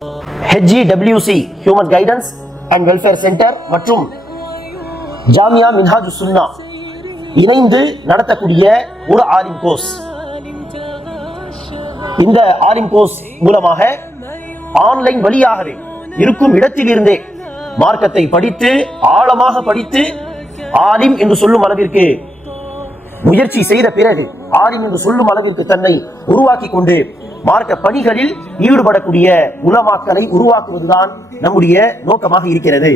HGWC human guidance and welfare centre மற்றும் ஜாமியா மின்ஹாஜுஸ் சுன்னா இணைந்து நடத்தக்கூடிய ஒரு ஆலிம் கோர்ஸ். இந்த ஆலிம் கோர்ஸ் மூலமாக ஆன்லைன் வழியாகவே இருக்கும் இடத்தில் இருந்தே மார்க்கத்தை படித்து ஆழமாக படித்து ஆலிம் என்று சொல்லும் அளவிற்கு முயற்சி செய்த பிறகு ஆலிம் என்று சொல்லும் அளவிற்கு தன்னை உருவாக்கி கொண்டு மார்க்க பணிகளில் ஈடுபடக்கூடிய உலமாக்களை உருவாக்குவதுதான் நம்முடைய நோக்கமாக இருக்கிறது.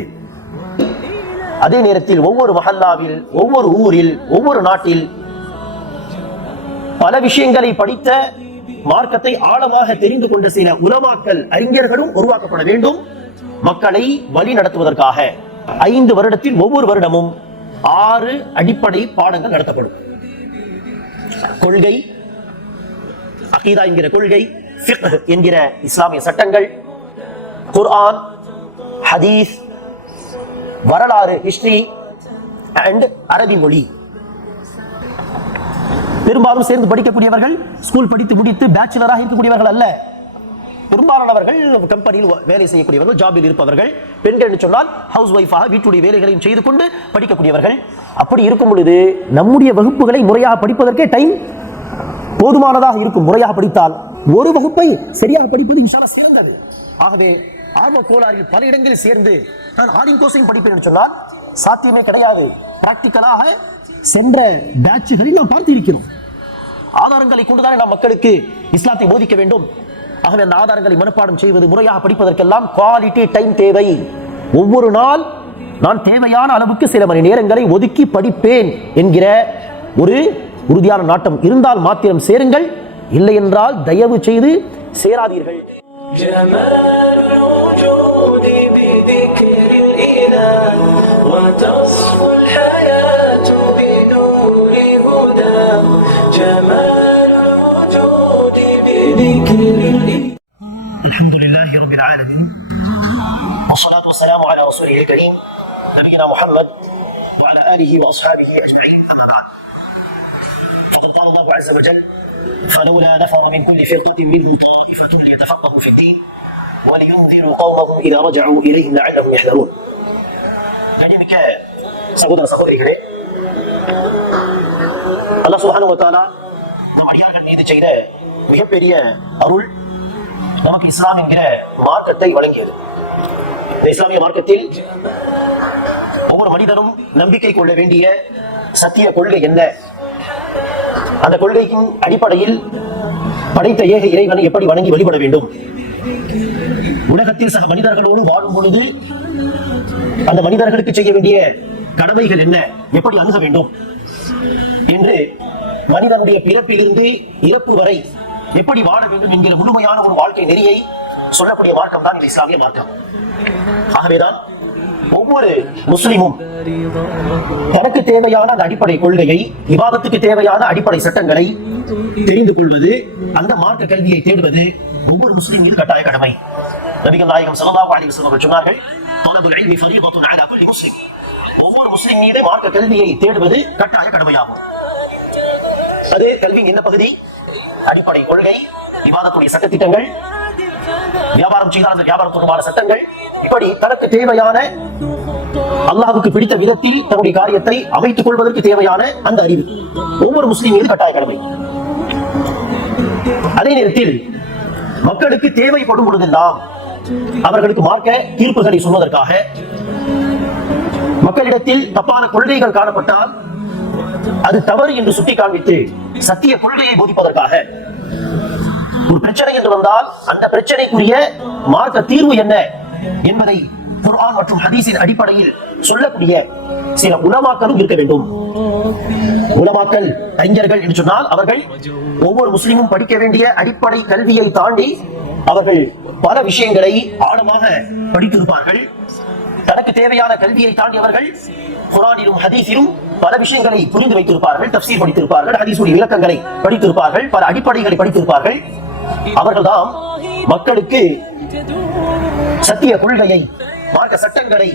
அதே நேரத்தில் ஒவ்வொரு மஹல்லாவில், ஒவ்வொரு ஊரில், ஒவ்வொரு நாட்டில் பல விஷயங்களை படித்த மார்க்கத்தை ஆழமாக தெரிந்து கொண்ட சில உலமாக்கள், அறிஞர்களும் உருவாக்கப்பட வேண்டும். மக்களை வழி நடத்துவதற்காக 5 வருடத்தில் ஒவ்வொரு வருடமும் 6 அடிப்படை பாடங்கள் நடத்தப்படும். கொள்கை, அகீதா என்கிற கொள்கை, ஃபிக்ஹ் என்கிற இஸ்லாமிய சட்டங்கள், குர்ஆன், ஹதீஸ், வரலாறு, ஹிஸ்டரி அண்ட் அரபி மொழி. பெரும்பாலும் சேர்ந்து படிக்கக்கூடியவர்கள் ஸ்கூல் படித்து முடித்து பேச்சுலராக இருக்கக்கூடியவர்கள் அல்ல. பெரும்பாலானவர்கள் கம்பெனியில் வேலை செய்யக்கூடியவர்கள், ஜாபில் இருப்பவர்கள், பெண்கள் என்று சொன்னால் ஹவுஸ் ஒய்ஃபாக வீட்டுடைய வேலைகளையும் செய்து கொண்டு படிக்கக்கூடியவர்கள். அப்படி இருக்கும் பொழுது நம்முடைய வகுப்புகளை முறையாக படிப்பதற்கே டைம் போதுமானதாக இருக்கும். முறையாக படித்தால் ஒரு வகுப்பை சரியாக படிப்பது இன்ஷால்லா சிறந்தது. ஆகவே ஆர்வ கோளாறில் பல இடங்களில் சேர்ந்து நான் ஆலிம் கோர்ஸையும் படிப்பேன் என்று சொன்னால் சாத்தியமே கிடையாது. பிராக்டிக்கலாக சென்ற பேட்சுகளில் நாம் பார்த்து இருக்கிறோம். ஆதாரங்களை கொண்டுதான் நாம் மக்களுக்கு இஸ்லாத்தை போதிக்க வேண்டும். ஆகவே அந்த ஆதாரங்களை மனப்பாடம் செய்வது, முறையாக படிப்பதற்கெல்லாம் குவாலிட்டி டைம் தேவை. ஒவ்வொரு நாள் நான் தேவையான அளவுக்கு சில மணி நேரங்களை ஒதுக்கி படிப்பேன் என்கிற ஒரு உறுதியான நாட்டம் இருந்தால் மாத்திரம் சேருங்கள். இல்லை என்றால் தயவு செய்து சேராதீர்கள். الحمد لله رب العالمين والصلاة والسلام على رسوله الكريم نبينا محمد وعلى آله وأصحابه أجمعين. أما بعد فقد قال الله عز وجل فلولا نفر من كل فرقة منهم طائفة ليتفقهوا في الدين ولينذروا قومهم إذا رجعوا إليهم لعلهم يحذرون. கண்ணியமிக்க சகோதர சகோதரிகளே, அல்லாஹ் சுப்ஹானஹு வ தஆலா நம் அடியார்கள் மீது செய்த மிகப்பெரிய அருள் நமக்கு இஸ்லாம் என்கிற மார்க்கத்தை வழங்கியது. இந்த இஸ்லாமிய மார்க்கத்தில் ஒவ்வொரு மனிதனும் நம்பிக்கை கொள்ள வேண்டிய சத்திய கொள்கை என்ன, அந்த கொள்கையின் அடிப்படையில் படைத்த ஏக இறைவனை எப்படி வணங்கி வழிபட வேண்டும், உலகத்தில் சக மனிதர்களோடு வாழும் பொழுது அந்த மனிதர்களுக்கு செய்ய வேண்டிய கடமைகள் என்ன, எப்படி அணுக வேண்டும் என்று மனிதனுடைய பிறப்பிலிருந்து இறப்பு வரை எப்படி வாழ வேண்டும் என்கிற முழுமையான ஒரு வாழ்க்கை நெறியை சொல்லக்கூடிய மார்க்கம் தான் இந்த இஸ்லாமிய மார்க்கம். ஆகவேதான் ஒவ்வொரு முஸ்லிமும் தனக்கு தேவையான அந்த அடிப்படை கொள்கையை, இபாதத்துக்கு தேவையான அடிப்படை சட்டங்களை தெரிந்து கொள்வது, அந்த மார்க்க கல்வியை தேடுவது ஒவ்வொரு முஸ்லிம் மீது கட்டாய கடமை. நபிகள் நாயகம் ஸல்லல்லாஹு அலைஹி வஸல்லம் சொன்னார்கள், தலபுல் இல்மி ஃபரீதத்துன் அலா குல்லி முஸ்லிம். ஒவ்வொரு முஸ்லிம் மீது மார்க்க கல்வியை தேடுவது கட்டாய கடமையாகும். அது கல்வியின் என்ன பகுதி? அடிப்படை கொள்கை, இபாதத்துடைய சட்டத்திட்டங்கள், வியாபாரம் செய்தால் அந்த வியாபாரம் தொடர்பான சட்டங்கள், இப்படி தனக்கு தேவையான அல்லாஹ்வுக்கு பிடித்த விதத்தில் தன்னுடைய காரியத்தை அமைத்துக் கொள்வதற்கு தேவையான அந்த அறிவு ஒவ்வொரு முஸ்லிம் மீது கட்டாய கடமை. அதே நேரத்தில் மக்களுக்கு தேவைப்படும் பொழுதெல்லாம் அவர்களுக்கு மார்க்க தீர்ப்புகளை சொல்வதற்காக, மக்களிடத்தில் தப்பான கொள்கைகள் காணப்பட்டால் அது தவறு என்று சுட்டி காண்பித்து சத்திய கொள்கையை போதிப்பதற்காக, ஒரு பிரச்சனை என்று வந்தால் அந்த பிரச்சனைக்குரிய மார்க்க தீர்வு என்ன என்பதை குர்ஆன் மற்றும் ஹதீஸின் அடிப்படையில் சொல்லக்கூடிய சில உலமாக்களும் இருக்க வேண்டும். உலமாக்கள், அறிஞர்கள் என்று சொன்னால் அவர்கள் ஒவ்வொரு முஸ்லிமும் படிக்க வேண்டிய அடிப்படை கல்வியை தாண்டி அவர்கள் பல விஷயங்களை ஆழமாக படித்திருப்பார்கள். தனக்கு தேவையான கல்வியை தாண்டி அவர்கள் குர்ஆனிலும் ஹதீஸிலும் பல விஷயங்களை புரிந்து வைத்திருப்பார்கள், தஃப்சீர் படித்திருப்பார்கள், ஹதீஸுடைய விளக்கங்களை படித்திருப்பார்கள், பல அடிப்படைகளை படித்திருப்பார்கள். அவர்கள்தான் மக்களுக்கு சத்திய கொள்கையை, மார்க்க சட்டங்களை,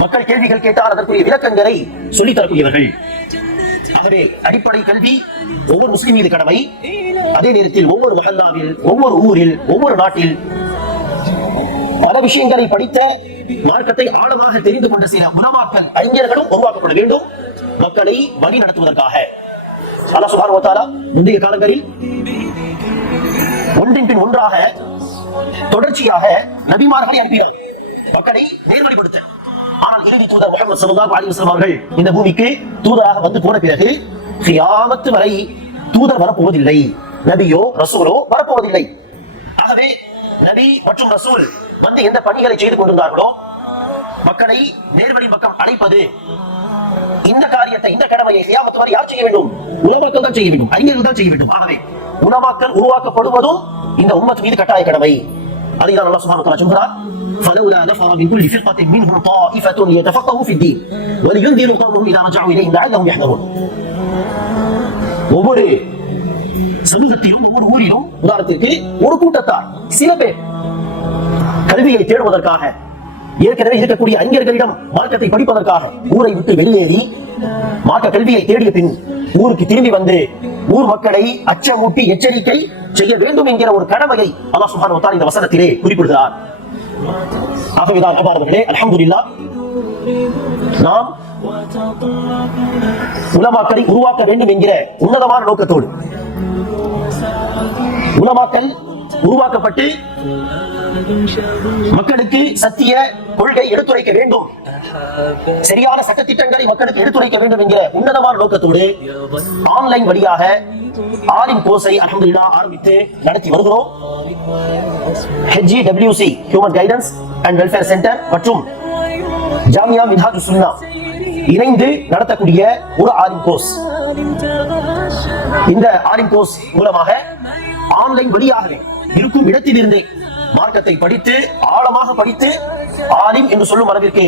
மக்கள் கேள்விகள் கேட்டால் அதற்குரிய விளக்கங்களை சொல்லித் தரக்கூடியவர்கள். ஆகவே அடிப்படை கல்வி ஒவ்வொரு முஸ்லிம் மீது கடமை. அதே நேரத்தில் ஒவ்வொரு மஹல்லாவில், ஒவ்வொரு ஊரில், ஒவ்வொரு நாட்டில் விஷயங்களை படித்த மார்க்கத்தை ஆழமாக தெரிந்து கொண்ட சில உலமாக்கள் அறிஞர்களும் உருவாக்கப்பட வேண்டும் மக்களை வழி நடத்துவதற்காக. அல்லாஹ் சுப்ஹானஹு வ தஆலா முந்தைய காலங்களில் ஒன்றின் பின் ஒன்றாக தொடர்ச்சியாக நபிமார்களை அனுப்பினார் மக்களை நேர்வழிப்படுத்த. ஆனால் இறுதி தூதர் முஹம்மது ஸல்லல்லாஹு அலைஹி வஸல்லம் அவர்கள் இந்த பூமிக்கு தூதராக வந்து போன பிறகு கியாமத் வரை தூதர் வரப்போவதில்லை, நபியோ ரசூலோ வரப்போவதில்லை. ஆகவே நபி மற்றும் ரசூல் வந்து எந்த பணிகளை செய்து கொண்டிருந்தார்களோ மக்களை நேர்வழி பக்கம் அழைப்பது, இந்த காரியத்தை இந்த கடமையை கியாமத் வரை யார் செய்ய வேண்டும்? உலமாக்கள் தான் செய்ய வேண்டும், அறிஞர்கள் தான் செய்ய வேண்டும். ஆகவே உலமாக்கள் உருவாக்கப்படுவதும் இந்த உம்மத் மீது கட்டாய கடமை. அதைதான் அல்லாஹ் சுப்ஹானஹு வ தஆலா சொல்கிறார், فلولا نفر من كل فرقة منهم طائفة ليتفقهوا في الدين ولينذروا قومهم إذا رجعوا إليهم لعلهم يحذرون. ஒவ்வொரு சமூகத்திலும் ஒவ்வொரு ஊரிலும் உதாரணத்திற்கு ஒரு கூட்டத்தார் சில பேர் கல்வியை தேடுவதற்காக ஏற்கனவே இருக்கக்கூடிய அறிஞர்களிடம் மார்க்கத்தை படிப்பதற்காக ஊரை விட்டு வெளியேறி மார்க்க கல்வியை தேடிய பின் ஊருக்கு திரும்பி வந்து ஊர் மக்களை அச்சமூட்டி எச்சரிக்கை செய்ய வேண்டும் என்கிற ஒரு கடமையை அல்லாஹ் சுப்ஹானஹு வ தஆலா இந்த வசனத்திலே குறிப்பிடுகிறார். ஆகவேதான் அன்பார்ந்தவர்களே, அல்ஹம்துலில்லாஹ் நாம் உலமாக்களை உருவாக்க வேண்டும் என்கிற உன்னதமான நோக்கத்தோடு உலமாக்கள் உருவாக்கப்பட்டு மக்களுக்கு சத்திய கொள்கை எடுத்துரைக்க வேண்டும், சரியான சட்டத்திட்டங்களை மக்களுக்கு எடுத்துரைக்க வேண்டும் என்கிற உன்னதமான நோக்கத்தோடு ஆன்லைன் வழியாக ஆலிம் கோர்ஸை அல்ஹம்துலில்லாஹ் ஆரம்பித்து நடத்தி வருகிறோம். HGWC human guidance and welfare centre மற்றும் ஜாமியா மின்ஹாஜுஸ் சுன்னா இணைந்து நடத்தக்கூடிய ஒரு ஆலிம் கோர்ஸ். இந்த ஆலிம் கோர்ஸ் மூலமாக ஆன்லைன் வழியாகவே இருக்கும் இடத்திலிருந்து மார்க்கத்தை படித்து ஆழமாக படித்து ஆலிம் என்று சொல்லும் அளவிற்கு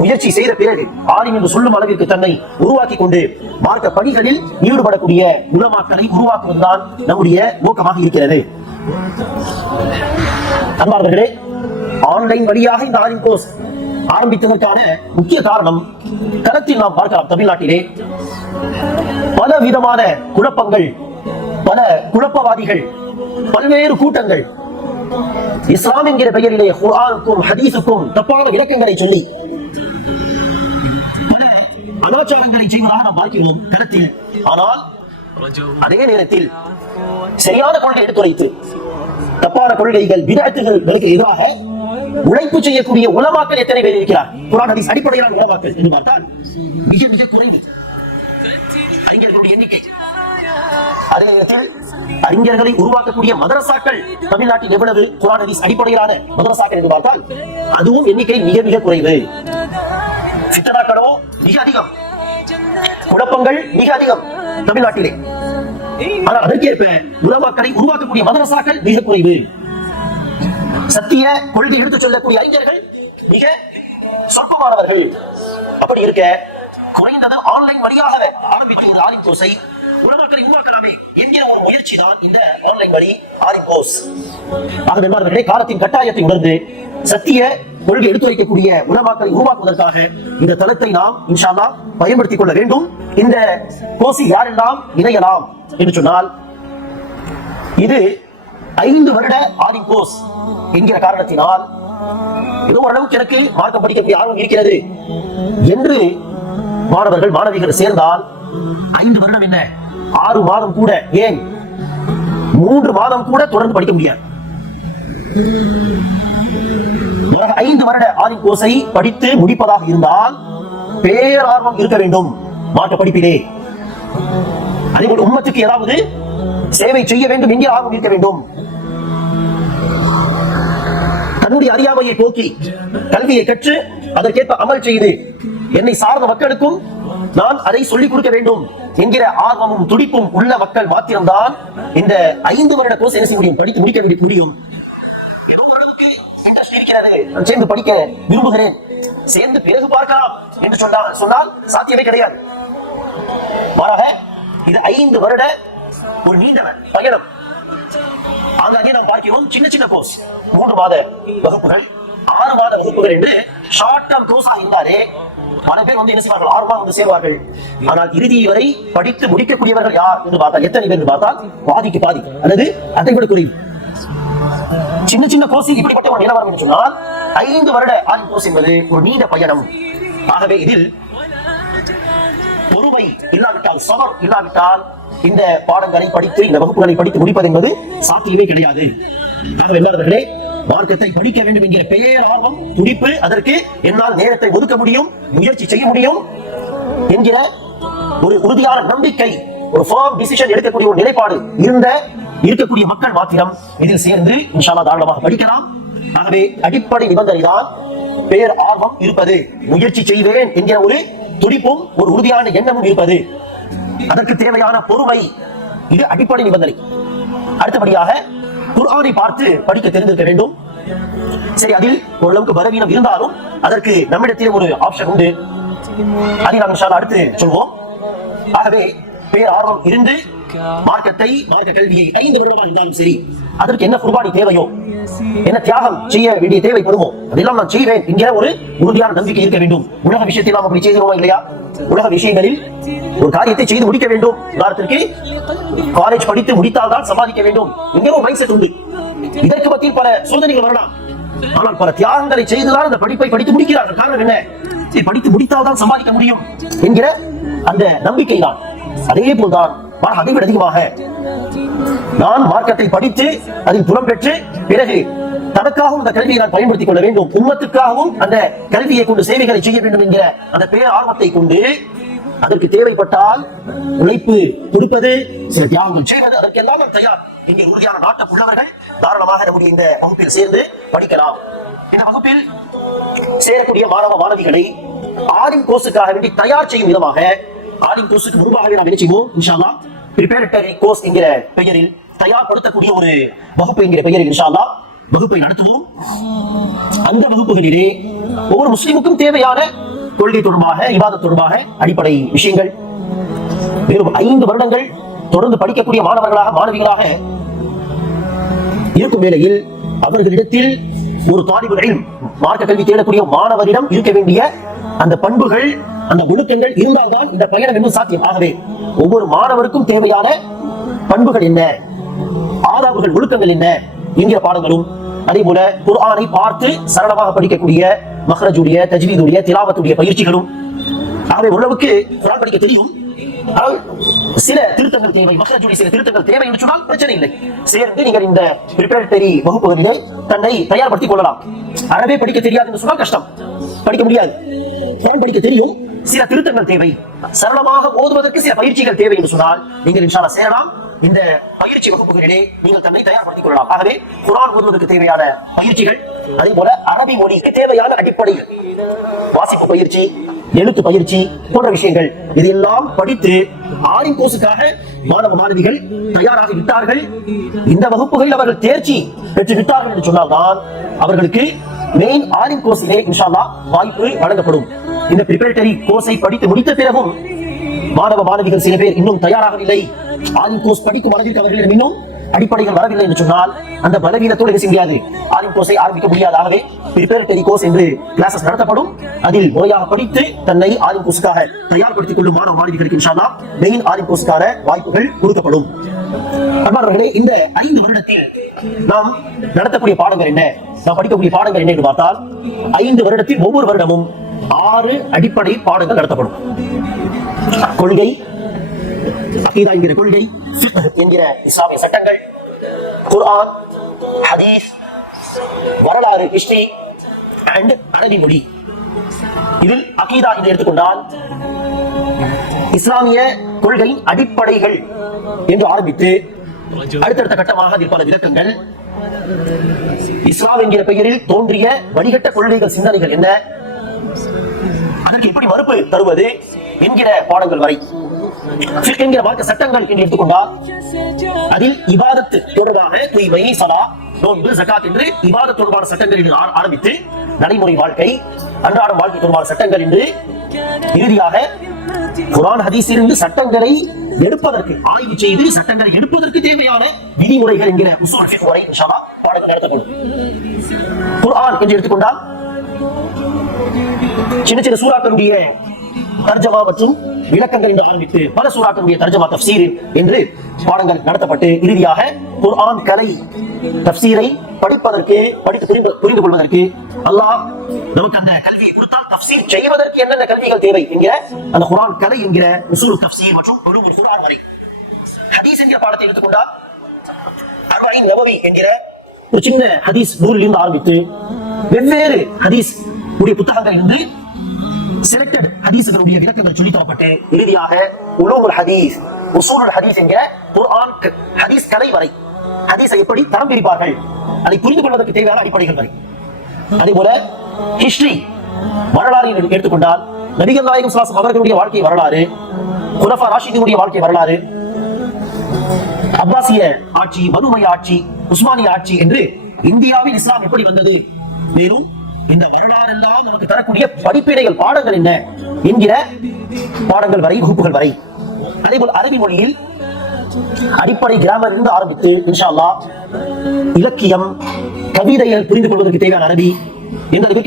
முயற்சி செய்த பிறகு ஆலிம் என்று சொல்லும் அளவிற்கு தன்னை உருவாக்கி கொண்டு மார்க்க பணிகளில் ஈடுபடக்கூடிய உலமாக்களை உருவாக்குவதுதான் நம்முடைய நோக்கமாக இருக்கிறது. அன்பார்ந்தவர்களே, ஆன்லைன் வழியாக இந்த ஆலிம் கோர்ஸ் ஆரம்பித்ததற்கான முக்கிய காரணம் தளத்தில் நாம் பார்க்கலாம். தமிழ்நாட்டிலே பல விதமான குழப்பங்கள், பல குழப்பவாதிகள், பல்வேறு கூட்டங்கள் இஸ்லாம் என்கிற பெயரிலே குர்ஆனுக்கும் ஹதீஸுக்கும் தப்பான விளக்கங்களை சொல்லி பல அனாச்சாரங்களை செய்வதாக நாம் பார்க்கிறோம் தளத்தில். ஆனால் அதே நேரத்தில் சரியான கொள்கை எடுத்துரைத்து தப்பான கொள்கைகள் பிதஅத்துகளுக்கு எதிராக உழைப்பு செய்யக்கூடிய உலமாக்கள் எத்தனை பேர் இருக்கிறார்? குர்ஆன் ஹதீஸ் அடிப்படையிலான உலமாக்கள் என்று பார்த்தால் மிக மிக குறைவு அறிஞர்களுடைய எண்ணிக்கை. அதே நேரத்தில் அறிஞர்களை உருவாக்கக்கூடிய மதரசாக்கள் தமிழ்நாட்டில் எவ்வளவு குர்ஆன் ஹதீஸ் அடிப்படையிலான மதரசாக்கள் என்று பார்த்தால் அதுவும் எண்ணிக்கை மிக மிக குறைவு. ஃபித்னாக்களோ மிக அதிகம், குழப்பங்கள் மிக அதிகம் தமிழ்நாட்டிலே. ஆனால் அதற்கேற்ப உலமாக்களை உருவாக்கக்கூடிய மதரசாக்கள் மிக குறைவு. சத்திய கொள்கை எடுத்துச் சொல்லக்கூடிய அறிஞர்கள் மிக சொற்பமானவர்கள். அப்படி இருக்க குறைந்தது ஆன்லைன் வழியாக ஆரம்பித்த ஒரு ஆலிம் கோர்ஸை உலமாக்களை உருவாக்கலாமே என்கிற ஒரு முயற்சி தான் இந்த ஆன்லைன் வழி ஆலிம் கோர்ஸ். ஆகவே காலத்தின் கட்டாயத்தை உணர்ந்து சத்திய கொள்கை எடுத்துரைக்கக்கூடிய உலமாக்களை உருவாக்குவதற்காக இந்த தளத்தை நாம் இன்ஷா அல்லாஹ் பயன்படுத்திக் கொள்ள வேண்டும். இந்த கோர்ஸில் யாரெல்லாம் இணையலாம் என்று சொன்னால், இது 5 வருட ஆலிம் கோர்ஸ் என்கிற காரணத்தினால் ஏதோ ஓரளவுக்கு எனக்கு மார்க்கம் படிக்கக்கூடிய ஆர்வம் இருக்கிறது என்று மாணவர்கள் மாணவிகள் சேர்ந்தால் 5 வருடம் என்ன, 6 மாதம் கூட, ஏன் 3 மாதம் கூட தொடர்ந்து படிக்க முடியாது. 5 வருட ஆலிம் கோர்ஸை படித்து முடிப்பதாக இருந்தால் பேரார்வம் இருக்க வேண்டும் மார்க்க படிப்பிலே. அதேபோல் உம்மத்துக்கு ஏதாவது சேவை செய்ய வேண்டும் என்கிற ஆர்வம் இருக்க வேண்டும். தன்னுடைய அறியாமையை போக்கி கல்வியை கற்று அதற்கேற்ப அமல் செய்து என்னை சார்ந்த மக்களுக்கும் நான் அதை சொல்லிக் கொடுக்க வேண்டும் என்கிற ஆர்வமும் துடிப்பும் உள்ள மக்கள் மாத்திரம்தான் இந்த 5 வருட கோர்ஸ் என்ன செய்ய முடியும், படித்து முடிக்க முடியும். நான் சேர்ந்து படிக்க விரும்புகிறேன், சேர்ந்து பிறகு பார்க்கலாம் என்று சொன்னால் சாத்தியமே கிடையாது. மாறாக இது 5 வருட ஒரு நீண்ட பயணம். ஆங்காங்கே நாம் பார்க்கிறோம் சின்ன சின்ன கோர்ஸ், 3 மாத வகுப்புகள், 6 மாத வகுப்புகள் என்று ஷார்ட் டர்ம் கோர்ஸா இருந்தாலே பல பேர் வந்து என்ன செய்வார்கள், 6 மாதம் வந்து சேர்வார்கள். ஆனால் இறுதி வரை படித்து முடிக்கக்கூடியவர்கள் யார் என்று பார்த்தால் எத்தனை பேர் பார்த்தால் பாதிக்கு பாதி அல்லது அதை விட குறைவு. சின்ன சின்ன கோர்ஸ் இப்படிப்பட்ட ஒரு நிலவரம் என்று சொன்னால் 5 வருட ஆலிம் கோர்ஸ் என்பது ஒரு நீண்ட பயணம். ஆகவே இதில் பொறுமை இல்லாவிட்டால், சபர் இல்லாவிட்டால் இந்த பாடங்களை படித்து, இந்த வகுப்புகளை படித்து முடிப்பது என்பது சாத்தியமே கிடையாது. ஆகவே எல்லார்களே, மார்க்கத்தை படிக்க வேண்டும் என்கிற பெயர் ஆர்வம், துடிப்பு, அதற்கு என்னால் நேரத்தை ஒதுக்க முடியும், முயற்சி செய்ய முடியும் என்கிற ஒரு உறுதியான நம்பிக்கை, ஒரு ஃபர்ம் டிசிஷன் எடுக்கக்கூடிய ஒரு நிலைப்பாடு இருக்கக்கூடிய மக்கள் மாத்திரம் இதில் சேர்ந்து இன்ஷா அல்லாஹ் தாராளமாக படிக்கலாம். ஆகவே அடிப்படை நிபந்தனை தான் பெயர் ஆர்வம் இருப்பது, முயற்சி செய்வேன் என்கிற ஒரு துடிப்பும் ஒரு உறுதியான எண்ணமும் இருப்பது, அதற்கு தேவையான பொறுமை, இது அடிப்படை நிபந்தனை. அடுத்தபடியாக குர்ஆனை பார்த்து படிக்க தெரிந்திருக்க வேண்டும். சரி, அதில் ஓரளவுக்கு பலவீனம் இருந்தாலும் அதற்கு நம்மிடத்தில் ஒரு ஆப்ஷன் உண்டு, அதை நாம் இன்ஷா அல்லாஹ் அடுத்து சொல்வோம். ஆகவே பேர் ஆர்வம் இருந்து மார்க்க கல்வியை 5 வருடமாக இருந்தாலும் சரி, அதற்கு என்ன குர்பானி தேவையோ, என்ன தியாகம் செய்ய வேண்டிய தேவைப்படுமோ அதெல்லாம் நான் செய்வேன் என்கிற ஒரு உறுதியான நம்பிக்கை இருக்க வேண்டும். உலக விஷயத்தில் நாம் அப்படி செய்கிறோமா இல்லையா? உலக விஷயங்களில் ஒரு காரியத்தை செய்து முடிக்க வேண்டும். உதாரணத்திற்கு காலேஜ் படித்து முடித்தால் தான் சம்பாதிக்க வேண்டும் என்கிற ஒரு மைண்ட் செட் உண்டு. இதற்கு மத்தியில் பல சோதனைகள் வரலாம். ஆனால் பல தியாகங்களை செய்துதான் அந்த படிப்பை படித்து முடிக்கிறார்கள். காரணம் என்ன? படித்து முடித்தால் தான் சம்பாதிக்க முடியும் என்கிற அந்த நம்பிக்கை தான். அதே போல்தான் அதைவிட அதிகமாக நான் மார்க்கத்தை படித்து அதில் புலம் பெற்று பிறகு தனக்காகவும் அந்த கல்வியை நான் பயன்படுத்திக் கொள்ள வேண்டும், உம்மத்துக்காகவும் அந்த கல்வியை கொண்டு சேவைகளை செய்ய வேண்டும் என்கிற அந்த பேர் ஆர்வத்தை கொண்டு அதற்கு தேவைப்பட்டால் உழைப்பு கொடுப்பது, சில தியாகங்கள் செய்வது, அதற்கெல்லாம் நான் தயார் என்கிற உறுதியான நாட்ட உள்ளவர்கள் தாராளமாக நம்முடைய இந்த வகுப்பில் சேர்ந்து படிக்கலாம். இந்த வகுப்பில் சேரக்கூடிய மாணவ மாணவிகளை ஆலிம் கோர்ஸுக்காக வேண்டி தயார் செய்யும் விதமாக, ஆலிம் கோர்ஸுக்கு முன்பாகவே நாம் என்ன செய்வோம், இன்ஷா அல்லாஹ் பிரிபரேட்டரி கோர்ஸ் என்கிற பெயரில் தயார்படுத்தக்கூடிய ஒரு வகுப்பு என்கிற பெயரில் இன்ஷா அல்லாஹ் வகுப்பை நடத்துவோம். அந்த வகுப்புகளிலே ஒவ்வொரு முஸ்லிமுக்கும் தேவையான கொள்கை தொடர்பாக, இபாதத் தொடர்பாக அடிப்படை விஷயங்கள், வெறும் 5 வருடங்கள் தொடர்ந்து படிக்கக்கூடிய மாணவர்களாக மாணவிகளாக இருக்கும் வேளையில் அவர்களிடத்தில் ஒரு தாலிபுல் இல்ம், மார்க்க கல்வி தேடக்கூடிய மாணவரிடம் இருக்க வேண்டிய அந்த பண்புகள், அந்த ஒழுக்கங்கள் இருந்தால்தான் இந்த பயணம் இன்னும் சாத்தியம். ஆகவே ஒவ்வொரு மாணவருக்கும் தேவையான பண்புகள் என்ன, ஆதாபுகள், ஒழுக்கங்கள் என்ன என்கிற பாடங்களும், அதே போல குர்ஆனை பார்த்து சரளமாக படிக்கக்கூடிய மஹ்ரஜுடைய, தஜ்வீதுடைய, திலாவத்துடைய பயிற்சிகளும். ஆகவே ஓரளவுக்கு குர்ஆன் படிக்க தெரியும், ஆனால் சில திருத்தங்கள் தேவை, மஹ்ரஜுடைய சில திருத்தங்கள் தேவை என்று சொன்னால் பிரச்சனை இல்லை. சேர்ந்து நீங்கள் இந்த பிரிபரேட்டரி வகுப்புகளிலே தன்னை தயார்படுத்திக் கொள்ளலாம். அறவே படிக்க தெரியாது என்று சொன்னால் கஷ்டம், படிக்க முடியாது. குர்ஆன் படிக்க தெரியும், சில திருத்தங்கள் தேவை, சரளமாக ஓதுவதற்கு சில பயிற்சிகள் தேவை என்று சொன்னால் நீங்கள் இன்ஷா அல்லாஹ் சேரலாம். இந்த பயிற்சி வகுப்புகளிலே நீங்கள் தன்னை தயார்படுத்திக் கொள்ளலாம். ஆகவே குர்ஆன் ஓதுவதற்கு தேவையான பயிற்சிகள், அதே போல அரபி மொழிக்கு தேவையான அடிப்படை வாசிப்பு பயிற்சி, எழுத்து பயிற்சி போன்ற விஷயங்கள் இதெல்லாம் படித்து ஆலிம் கோர்ஸுக்காக மாணவ மாணவிகள் தயாராக விட்டார்கள். இந்த வகுப்புகளில் அவர்கள் தேர்ச்சி பெற்று விட்டார்கள் என்று சொன்னால்தான் அவர்களுக்கு மெயின் ஆலிம் கோர்ஸிலே இன்ஷா அல்லாஹ் வாய்ப்பு வழங்கப்படும். இந்த பிரிபரேட்டரி கோர்ஸை படித்து முடித்த பிறகும் மாணவ மாணவிகள் சில பேர் இன்னும் தயாராகவில்லை, ஆலிம் கோர்ஸ் படிக்கும் அளவிற்கு அவர்களிடம் இன்னும் அடிப்படைகள் வரவில்லை என்று சொன்னால் அந்த பலவீனத்தோடு செய்ய முடியாது, ஆலிம் கோர்ஸை ஆரம்பிக்க முடியாது. ஆகவே பிரிபரேட்டரி கோர்ஸ் என்று கிளாஸஸ் நடத்தப்படும். அதில் முறையாக படித்து தன்னை ஆலிம் கோர்ஸுக்காக தயார்படுத்திக் கொள்ளும் மாணவ மாணவிகளுக்கு இன்ஷா அல்லாஹ் மெயின் ஆலிம் கோர்ஸுக்கான வாய்ப்புகள் கொடுக்கப்படும். அன்பானவர்களே, இந்த 5 வருடத்தில் நாம் நடத்தக்கூடிய பாடங்கள் என்ன, நாம் படிக்கக்கூடிய பாடங்கள் என்ன என்று பார்த்தால், 5 வருடத்தில் ஒவ்வொரு வருடமும் 6 அடிப்படை பாடங்கள் நடத்தப்படும். கொள்கை, அகீதா என்கிற கொள்கை, ஃபிக்ஹ் என்கிற இஸ்லாமிய சட்டங்கள், குர்ஆன், ஹதீஸ், வரலாறு, ஹிஸ்டரி அண்ட் அரபி மொழி. இதில் அகீதா என்று எடுத்துக்கொண்டால் இஸ்லாமிய கொள்கை அடிப்படைகள் என்று ஆரம்பித்து அடுத்தடுத்த கட்டமாக அதில் பல விளக்கங்கள், இஸ்லாம் என்கிற பெயரில் தோன்றிய வடிகட்ட கொள்கைகள், சிந்தனைகள் என்ன, அதற்கு எப்படி மறுப்பு தருவது என்கிற பாடங்கள் வரை, ஃபிக்ஹ் என்கிற மார்க்க சட்டங்கள் என்று எடுத்துக்கொண்டால் அதில் இபாதத் தொடர்பாக தூய்மை, ஸலா, நோன்பு, ஜகாத் என்று இபாதத் தொடர்பான சட்டங்கள் என்று ஆரம்பித்து நடைமுறை வாழ்க்கை, அன்றாடம் வாழ்க்கை தொடர்பான சட்டங்கள் என்று இறுதியாக குர்ஆன் ஹதீஸிலிருந்து சட்டங்களை எடுப்பதற்கு, ஆய்வு செய்து சட்டங்களை எடுப்பதற்கு தேவையான விதிமுறைகள் என்கிற உஸூல் ஃபிக்ஹ் வரை இன்ஷா அல்லாஹ் பாடங்கள் நடத்தப்படும். குர்ஆன் என்று எடுத்துக்கொண்டால் சின்ன சின்ன சூறாக்களுடைய தர்ஜமா மற்றும் விளக்கங்கள் என்று ஆரம்பித்து பல சூறாக்களுடைய தர்ஜமா, தஃப்சீர் என்று பாடங்கள் நடத்தப்பட்டு இறுதியாக குர்ஆன் கலை, தஃப்சீரை படிப்பதற்கு, படித்து புரிந்து கொள்வதற்கு அல்லாஹ் நமக்கு அந்த கல்வியை கொடுத்தால் தஃப்சீர் செய்வதற்கு என்னென்ன கல்விகள் தேவை என்கிற அந்த குர்ஆன் கலை என்கிற உசூல் தஃப்சீர் மற்றும் உலூமுல் குர்ஆன் வரை ஹதீஸ் என்கிற பாடத்தை எடுத்துக்கொண்டால் அர்பஈன் நவவி என்கிற ஒரு சின்ன ஹதீஸ் நூலில் இருந்து ஆரம்பித்து வெவ்வேறு ஹதீஸ் உடைய புத்தகங்கள் இருந்து செலக்டட் ஹதீஸ்களுடைய விளக்கங்கள் சொல்லி தரப்பட்டு இறுதியாக உலூமுல் ஹதீஸ், உசூலுல் ஹதீஸ் என்கிற குர்ஆன் ஹதீஸ் கலை வரை ஹதீஸை எப்படி தரம் பிரிப்பார்கள் அதை புரிந்து கொள்வதற்கு தேவையான அடிப்படைகள் வரை. அதே போல ஹிஸ்டரி வரலாறு எடுத்துக்கொண்டால் நபிகள் நாயகம் ஸல்லல்லாஹு அலைஹி வஸல்லம் அவர்களுடைய வாழ்க்கை வரலாறு, குலஃபா ராஷிதீனுடைய வாழ்க்கை வரலாறு, அப்பாசிய ஆட்சி, மதுமைய ஆட்சி, உஸ்மானிய ஆட்சி என்று இந்தியாவில் இஸ்லாம் எப்படி வந்தது, மேலும் இந்த வரலாறு எல்லாம் நமக்கு தரக்கூடிய படிப்பினைகள், பாடங்கள் என்ன என்கிற பாடங்கள் வரை, வகுப்புகள் வரை. அதேபோல் அரபி மொழியில் அடிப்படை கிராமர் இருந்து ஆரம்பித்து இன்ஷா அல்லாஹ் இலக்கியம், கவிதைகள் புரிந்து கொள்வதற்கு தேவையான அரபி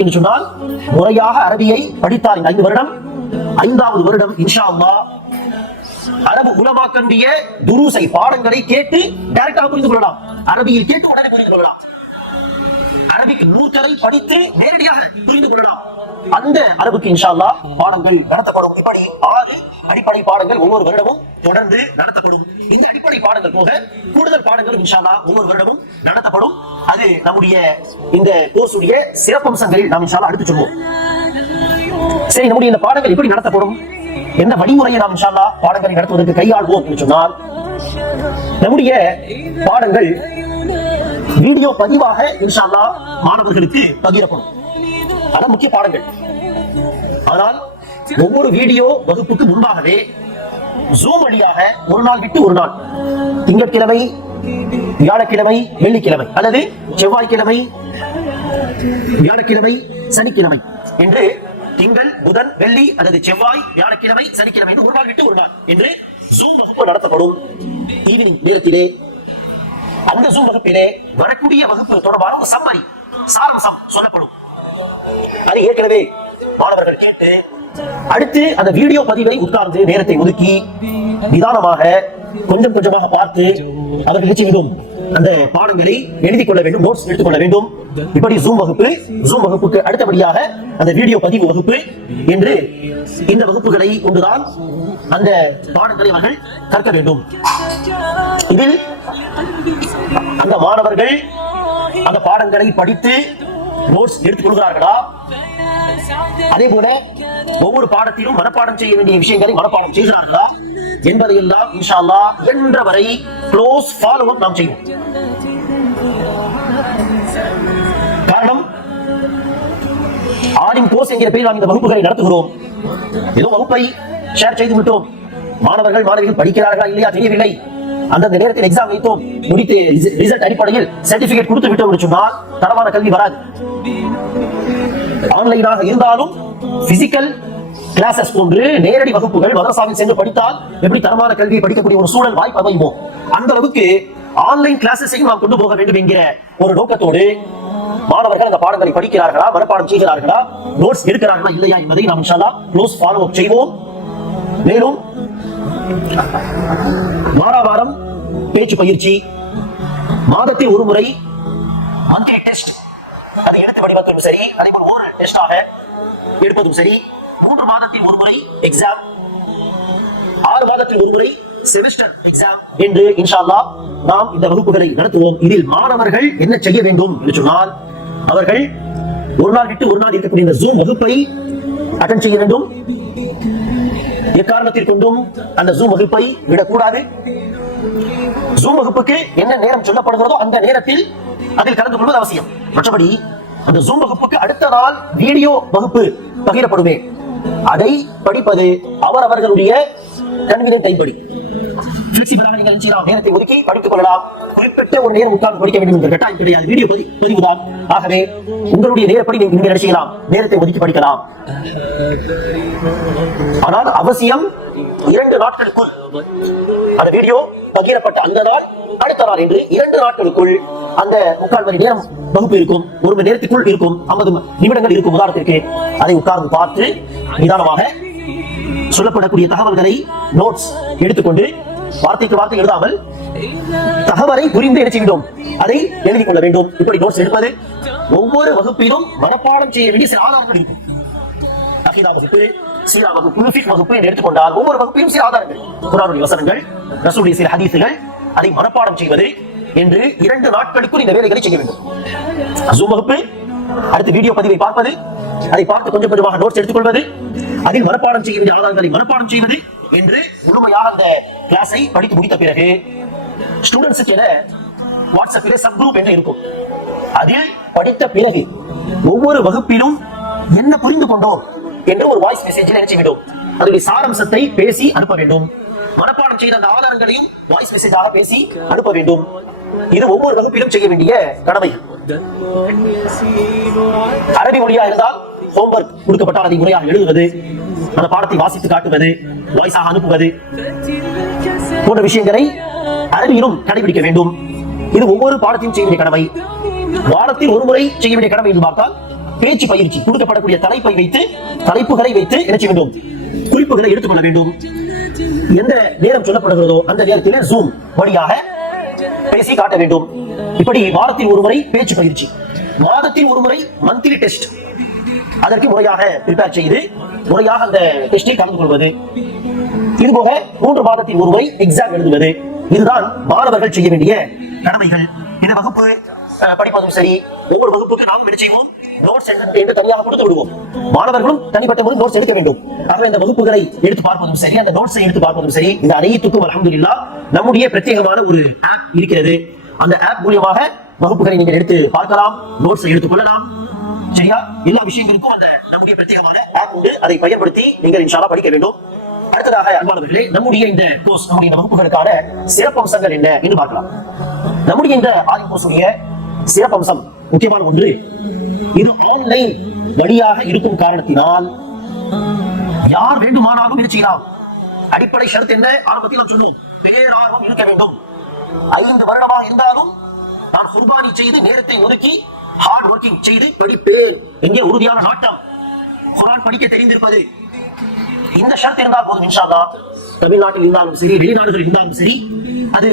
என்று சொன்னால் முறையாக அரபியை படித்தால் 5 வருடம், 5வது வருடம் இன்ஷா அல்லாஹ் அரபு உலமாக்களுடைய துரூஸை, பாடங்களை கேட்டு டைரக்டாக புரிந்து கொள்ளலாம். அரபியில் கேட்டு உடனே புரிந்து கொள்ளலாம். அரபிக்கு நூற்கரை படித்து நேரடியாக புரிந்து கொள்ளலாம். அந்த அரபுக்கு இன்ஷா அல்லாஹ் பாடங்கள் நடத்தப்படும். இப்படி 6 அடிப்படை பாடங்கள் ஒவ்வொரு வருடமும் தொடர்ந்து நடத்தப்படும். இந்த அடிப்படை பாடங்கள் போக கூடுதல் பாடங்கள் இன்ஷா அல்லாஹ் ஒவ்வொரு வருடமும் நடத்தப்படும். அது நம்முடைய இந்த கோர்ஸ் உடைய சிறப்பம்சங்களில் நாம் இன்ஷா அல்லாஹ் அடுத்து சொல்வோம். சரி, நம்முடைய இந்த பாடங்கள் எப்படி நடத்தப்படும், எந்த வழிமுறையை நாம் இன்ஷா அல்லாஹ் பாடங்களை நடத்துவதற்கு கையாள்வோம் என்று சொன்னால், நம்முடைய பாடங்கள் வீடியோ பதிவாக இன்ஷா அல்லாஹ் மாணவர்களுக்கு பகிரப்படும். அதான் முக்கிய பாடங்கள். ஆனால் ஒவ்வொரு வீடியோ வகுப்புக்கு முன்பாகவே ஜூம் வழியாக ஒரு நாள் விட்டு ஒரு நாள், திங்கட்கிழமை, வியாழக்கிழமை, வெள்ளிக்கிழமை அல்லது செவ்வாய்க்கிழமை, வியாழக்கிழமை, சனிக்கிழமை என்று திங்கள், புதன், வெள்ளி அல்லது செவ்வாய், வியாழக்கிழமை, சனிக்கிழமை என்று ஒரு நாள் விட்டு ஒரு நாள் என்று ஜூம் வகுப்பு நடத்தப்படும். ஈவினிங் நேரத்திலே அந்த ஜூம் வகுப்பிலே வரக்கூடிய வகுப்பு தொடர்பான ஒரு சம்மரி, சாராம்சம் சொல்லப்படும். அது ஏற்கனவே மாணவர்கள் கேட்டு அடுத்து அந்த வீடியோ பதிவை உட்கார்ந்து நேரத்தை ஒதுக்கி நிதானமாக கொஞ்சம் கொஞ்சமாக பார்த்து அவர்கள் நிச்சய வேண்டும் அந்த பாடங்களை எழுதிக் கொள்ள வேண்டும், நோட்ஸ் எடுத்துக் கொள்ள வேண்டும். இப்படி ஜூம் வகுப்புக்கு அடுத்தபடியாக அந்த வீடியோ பதிவு வகுப்பு என்று இந்த வகுப்புகளை கொண்டுதான் அந்த பாடங்களை அவர்கள் கற்க வேண்டும். இதில் அந்த மாணவர்கள் அந்த பாடங்களை படித்து நோட்ஸ் எடுத்துக் கொள்கிறார்களா, அதே போல ஒவ்வொரு பாடத்திலும் மனப்பாடம் செய்ய வேண்டிய விஷயங்களை மனப்பாடம் செய்கிறார்களா என்பதையெல்லாம் இன்ஷா அல்லாஹ் என்ற வரை க்ளோஸ் ஃபாலோ அப் நாம் செய்வோம். காரணம், ஆடின் கோர்ஸ் என்கிற பெயரில் நாம் இந்த வகுப்புகளை நடத்துகிறோம். ஏதோ வகுப்பை ஷேர் செய்து விட்டோம், மாணவர்கள் மாணவிகள் படிக்கிறார்களா இல்லையா தெரியவில்லை, அந்தந்த நேரத்தில் எக்ஸாம் வைத்தோம், முடித்து ரிசல்ட் அடிப்படையில் சர்டிபிகேட் கொடுத்து விட்டோம் என்று சொன்னால் தரமான கல்வி வராது. ஆன்லைனாக இருந்தாலும் பிசிக்கல் கிளாஸஸ் போன்று நேரடி வகுப்புகள் மதரசாவில் சென்று படித்தால் எப்படி தரமான கல்வி படிக்கக்கூடிய ஒரு சூழல் வாய்ப்பு அமையுமோ, அந்த அளவுக்கு ஆன்லைன் கிளாஸஸையும் நாம் கொண்டு போக வேண்டும் என்கிற ஒரு நோக்கத்தோடு மாணவர்கள் அந்த பாடங்களை படிக்கிறார்களா, மனப்பாடம் செய்கிறார்களா, நோட்ஸ் எடுக்கிறார்களா இல்லையா என்பதை நாம் இன்ஷா அல்லாஹ் க்ளோஸ் ஃபாலோ அப் செய்வோம். மேலும் வாரம் பேச்சு பயிற்சி, மாதத்தில் ஒரு முறை மந்த்லி டெஸ்ட், அதை எழுத்து வடிவத்திலும் சரி, அதே போல் ஓரல் டெஸ்டாக எடுப்பதும் சரி, 3 மாதத்தில் ஒரு முறை எக்ஸாம், 6 மாதத்தில் ஒரு முறை செமஸ்டர் எக்ஸாம் என்று இன்ஷா அல்லாஹ் நாம் இந்த வகுப்புகளை நடத்துவோம். இதில் மாணவர்கள் என்ன செய்ய வேண்டும் என்று சொன்னால், அவர்கள் ஒரு நாள் விட்டு ஒரு நாள் இருக்கக்கூடிய இந்த ஜூம் வகுப்பை அட்டெண்ட் செய்ய வேண்டும். எக்காரணத்தில் கொண்டும் அந்த ஜூம் வகுப்பை விடக்கூடாது. ஜூம் வகுப்புக்கு என்ன நேரம் சொல்லப்படுகிறதோ அந்த நேரத்தில் அதில் கலந்து கொள்வது அவசியம். மற்றபடி அந்த ஜூம் வகுப்புக்கு அடுத்த நாள் வீடியோ வகுப்பு பகிரப்படுமே, அதை படிப்பது அவர்களுடைய கன்வீனியன்ட் டைம் படி ஃபிளெக்சிபிளாக நீங்கள் நினைச்சலாம், நேரத்தை ஒதுக்கி படித்துக் கொள்ளலாம். குறிப்பிட்ட ஒரு நேரம் உட்கார்ந்து படிக்க வேண்டும் என்ற கட்டாயம் கிடையாது, வீடியோ பதிவுதான். ஆகவே உங்களுடைய நேரப்படி நீங்கள் நினைச்சலாம், நேரத்தை ஒதுக்கி படிக்கலாம். ஆனால் அவசியம் 2 நாட்களுக்குள் அந்த வீடியோ பகிரப்பட்ட அந்த நாள் அடுத்த நாள் என்று 2 நாட்களுக்குள் அந்த 3/4 மணி நேரம் வகுப்பு இருக்கும், 1 மணி நேரத்துக்குள் இருக்கும், 50 நிமிடங்கள் இருக்கும். உதாரணத்திற்கு அதை உட்கார்ந்து பார்த்து நிதானமாக சொல்லப்படக்கூடிய தகவல்களை நோட்ஸ் எடுத்துக்கொண்டு வார்த்தைக்கு வார்த்தை எழுதாமல் தகவலை புரிந்து என்ன செய்கிறோம், அதை எழுதிக் கொள்ள வேண்டும். இப்படி நோட்ஸ் எடுப்பது ஒவ்வொரு வகுப்பிலும் மனப்பாடம் செய்ய வேண்டிய சில ஆதாரங்கள் இருக்கும். அகீதா வகுப்பு, சீரா வகுப்பு, ஃபிக்ஹ் வகுப்பு என்று எடுத்துக்கொண்டால் ஒவ்வொரு வகுப்பிலும் சில ஆதாரங்கள், குர்ஆனுடைய வசனங்கள், ரசூலுடைய சில ஹதீஸ்கள், அதை மனப்பாடம் செய்வது என்று 2 நாட்களுக்குள் இந்த வேலைகளை செய்ய வேண்டும். ஜூம் வகுப்பு, அடுத்து வீடியோ பதிவை பார்ப்பது, அதை பார்த்து கொஞ்சம் கொஞ்சமாக நோட்ஸ் எடுத்துக்கொள்வது, அதில் மனப்பாடம் செய்ய வேண்டிய ஆதாரங்களை மனப்பாடம் செய்வது என்று முழுமையாக அந்த கிளாஸை படித்து முடித்த பிறகு ஸ்டூடெண்ட்ஸுக்கு என வாட்ஸ்அப்பிலே சப் குரூப் என்று இருக்கும். அதில் படித்த பிறகு ஒவ்வொரு வகுப்பிலும் என்ன புரிந்து கொண்டோம் என்று ஒரு வாய்ஸ் மெசேஜில் என்ன செய்ய வேண்டும், அதனுடைய சாராம்சத்தை பேசி அனுப்ப வேண்டும். மனப்பாடம் செய்த அந்த ஆதாரங்களையும் வாய்ஸ் மெசேஜாக பேசி அனுப்ப வேண்டும். இது ஒவ்வொரு வகுப்பிலும் செய்ய வேண்டிய கடமை. அரபி மொழியா இருந்தால் ஹோம்வொர்க் கொடுக்கப்பட்டால் அதை முறையாக எழுதுவது, அந்த பாடத்தை வாசித்து காட்டுவது, வாய்ஸாக அனுப்புவது போன்ற விஷயங்களை அரபியிலும் கடைபிடிக்க வேண்டும். இது ஒவ்வொரு பாடத்தையும் செய்ய வேண்டிய கடமை. வாரத்தில் ஒரு முறை செய்ய வேண்டிய கடமை என்று பார்த்தால் பேச்சு பயிற்சி, கொடுக்கப்படக்கூடிய தலைப்புகளை வைத்து என்ன செய்ய வேண்டும், குறிப்புகளை எடுத்துக்கொள்ள வேண்டும். எந்த நேரம் சொல்லப்படுகிறதோ அந்த நேரத்தில் ஜூம் வழியாக பேசி காட்ட வேண்டும். இப்படி வாரத்தில் ஒரு முறை பேச்சு பயிற்சி, மாதத்தில் ஒரு முறை மந்த்லி டெஸ்ட், அதற்கு முறையாக ப்ரிப்பேர் செய்து முறையாக அந்த டெஸ்டை கலந்து கொள்வது. இதுபோக 3 மாதத்தில் ஒரு முறை எக்ஸாம் எழுதுவது. இதுதான் மாணவர்கள் செய்ய வேண்டிய கடமைகள். இந்த வகுப்பு படிப்பதும் சரி, ஒவ்வொரு வகுப்புக்கு நாம் என்ன செய்வோம், நோட்ஸ் என்று தனியாக கொடுத்து விடுவோம். மாணவர்களும் தனிப்பட்ட முறை நோட்ஸ் எடுக்க வேண்டும். ஆகவே இந்த வகுப்புகளை எடுத்து பார்ப்பதும் சரி, அந்த நோட்ஸை எடுத்து பார்ப்பதும் சரி, இந்த அனைத்துக்கும் அல்ஹம்துலில்லாஹ் நம்முடைய பிரத்யேகமான ஒரு ஆப் இருக்கிறது. அந்த ஆப் மூலமாக வகுப்புகளை நீங்கள் எடுத்து பார்க்கலாம், நோட்ஸை எடுத்துக் கொள்ளலாம். சரியா? எல்லா விஷயங்களுக்கும் அந்த நம்முடைய பிரத்யேகமான ஆப் உண்டு. அதை பயன்படுத்தி நீங்கள் இன்ஷா அல்லாஹ் படிக்க வேண்டும். அடுத்ததாக அன்பானவர்களே, நம்முடைய இந்த கோர்ஸ், நம்முடைய இந்த வகுப்புகளுக்கான சிறப்பம்சங்கள் என்ன என்று பார்க்கலாம். நம்முடைய இந்த ஆலிம் கோர்ஸுடைய சிறப்பம்சம் முக்கியமான ஒன்று, இது ஆன்லைன் வழியாக இருக்கும் காரணத்தினால் யார் வேண்டுமானாலும் இது செய்யலாம். அடிப்படை ஷரத் என்ன? ஆரம்பத்தில் நாம் சொன்னோம், பேரார்வம் இருக்க வேண்டும். 5 வருடமாக இருந்தாலும் நான் குர்பானி செய்து நேரத்தை ஒதுக்கி ஹார்ட் ஒர்க்கிங் செய்து படிப்பேன் என்கிற உறுதியான நாட்டம், குர்ஆன் படிக்க தெரிந்திருப்பது, இந்த ஷரத் இருந்தால் போதும் இன்ஷா அல்லாஹ். தமிழ்நாட்டில் இருந்தாலும் சரி, வெளிநாடுகளில் இருந்தாலும் சரி, அது